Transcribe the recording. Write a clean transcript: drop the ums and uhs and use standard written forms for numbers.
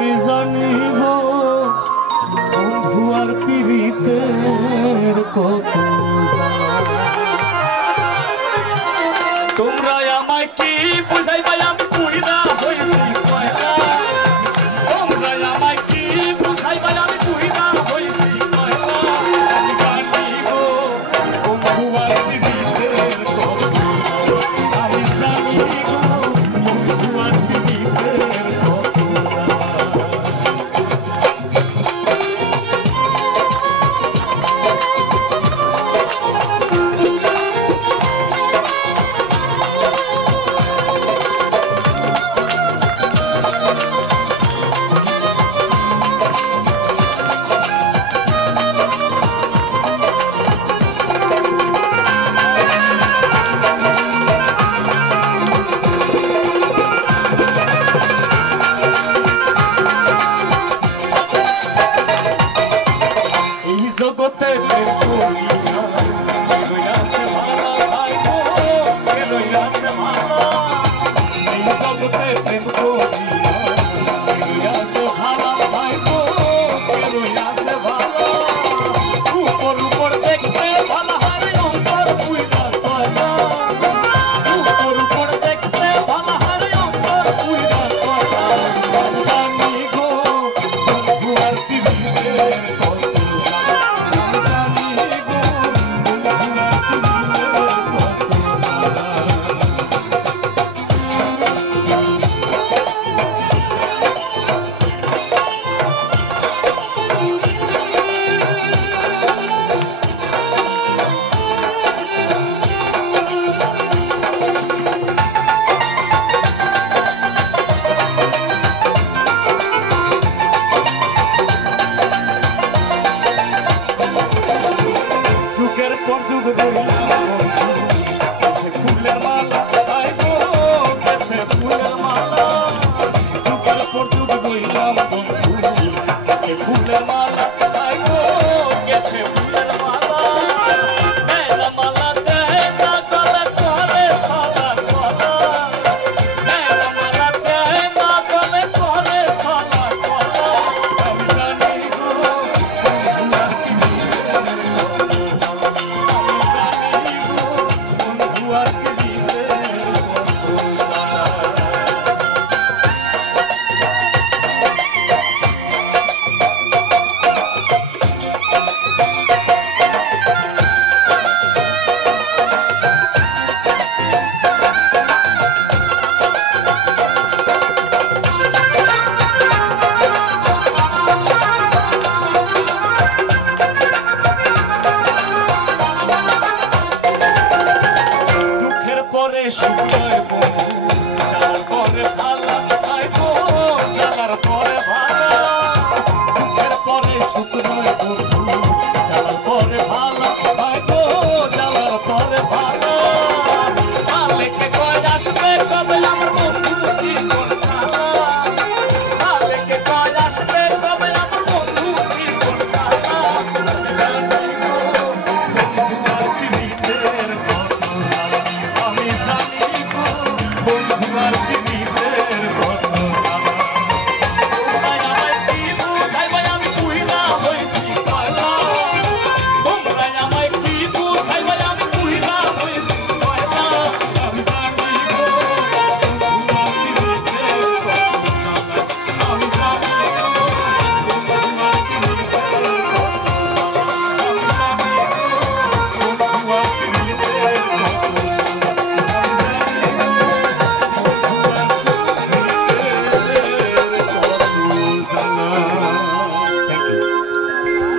আমি জানি গো বন্ধু আর পীড়িতের কত জ্বালা। তোমরা আমায় কি বুঝাইবা আমি পুইরা হইছি কয়লা। তোমরা আমায় কি বুঝাইবা আমি পুইরা হইছি কয়লা। আমি জানি গো বন্ধু আর পীড়িতের কত জ্বালা। আমি জানি গো বন্ধু আর পীড়িতের কত জ্বালা। জগতে প্রেম করিয়া রইয়াছে ভালো ভাই গো, রইয়াছে ভালো। এই জগতে প্রেম করিয়া রইয়াছে ভালো ভাই গো, রইয়াছে ভালো। উপর উপর দেখতে ভালো হয় অন্তর পুইরা কয়লা। উপর উপর দেখতে ভালো হয় অন্তর পুইরা কয়লা। জানি গো বন্ধু আর পীড়িতের কত যুগের পর যুগ ফুলের মালা তাই গো গেছে ফুলের মালা। যুগের পর যুগ বইলাম বন্ধু ফুলের মালা তাই গো গেছে ফুলের মালা। মেলা মালা দেয় না গলে করে সালা কলা। মেলা মালা দেয় না গলে করে সালা কলা। আমি জানি গো বন্ধু আর দুঃখের পরে সুখ বন্ধু